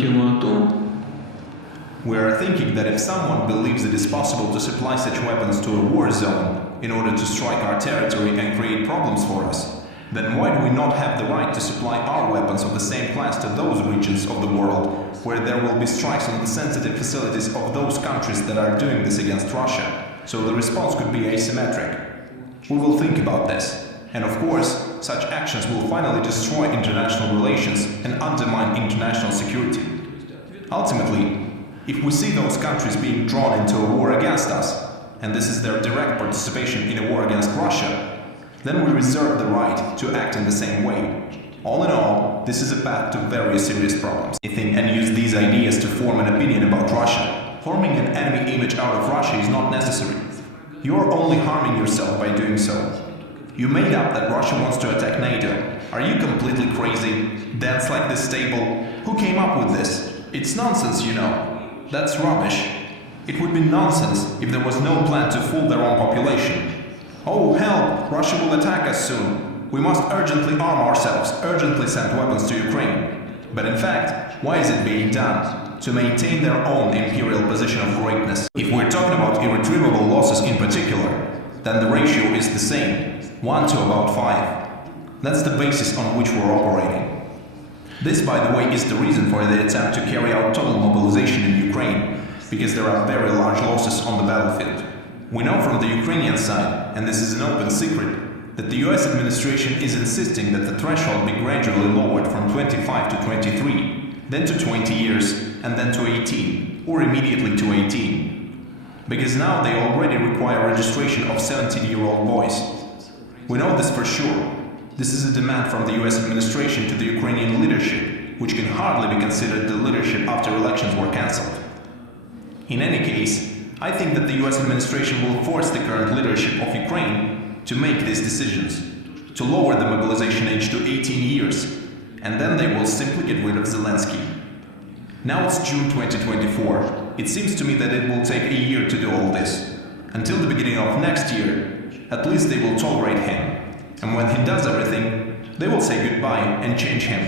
тему о том, We are thinking that if someone believes it is possible to supply such weapons to a war zone in order to strike our territory and create problems for us, then why do we not have the right to supply our weapons of the same class to those regions of the world where there will be strikes on the sensitive facilities of those countries that are doing this against Russia? So the response could be asymmetric. We will think about this. And of course, such actions will finally destroy international relations and undermine international security. Ultimately, if we see those countries being drawn into a war against us, and this is their direct participation in a war against Russia, then we reserve the right to act in the same way. All in all, this is a path to very serious problems. I think and use these ideas to form an opinion about Russia. Forming an enemy image out of Russia is not necessary. You're only harming yourself by doing so. You made up that Russia wants to attack NATO. Are you completely crazy? Dance like this stable? Who came up with this? It's nonsense, you know. That's rubbish. It would be nonsense if there was no plan to fool their own population. Oh, help! Russia will attack us soon. We must urgently arm ourselves, urgently send weapons to Ukraine. But in fact, why is it being done? To maintain their own imperial position of greatness. If we're talking about irretrievable losses in particular, then the ratio is the same, 1 to about 5. That's the basis on which we're operating. This, by the way, is the reason for the attempt to carry out total mobilization in Ukraine, because there are very large losses on the battlefield. We know from the Ukrainian side, and this is an open secret, that the US administration is insisting that the threshold be gradually lowered from 25 to 23, then to 20 years, and then to 18, or immediately to 18. Because now they already require registration of 17-year-old boys. We know this for sure. This is a demand from the US administration to the Ukrainian leadership, which can hardly be considered the leadership after elections were cancelled. In any case, I think that the US administration will force the current leadership of Ukraine to make these decisions, to lower the mobilization age to 18 years, and then they will simply get rid of Zelensky. Now it's June 2024. It seems to me that it will take a year to do all this. Until the beginning of next year, at least they will tolerate him. And when he does everything, they will say goodbye and change him.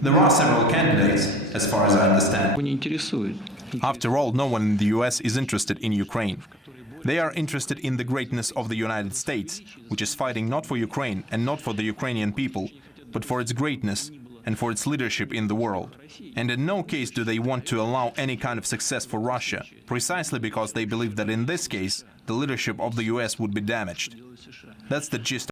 There are several candidates, as far as I understand. не интересует. After all, no one in the US is interested in Ukraine. They are interested in the greatness of the United States, which is fighting not for Ukraine and not for the Ukrainian people, but for its greatness and for its leadership in the world. And in no case do they want to allow any kind of success for Russia, precisely because they believe that in this case, the leadership of the US would be damaged. That's the gist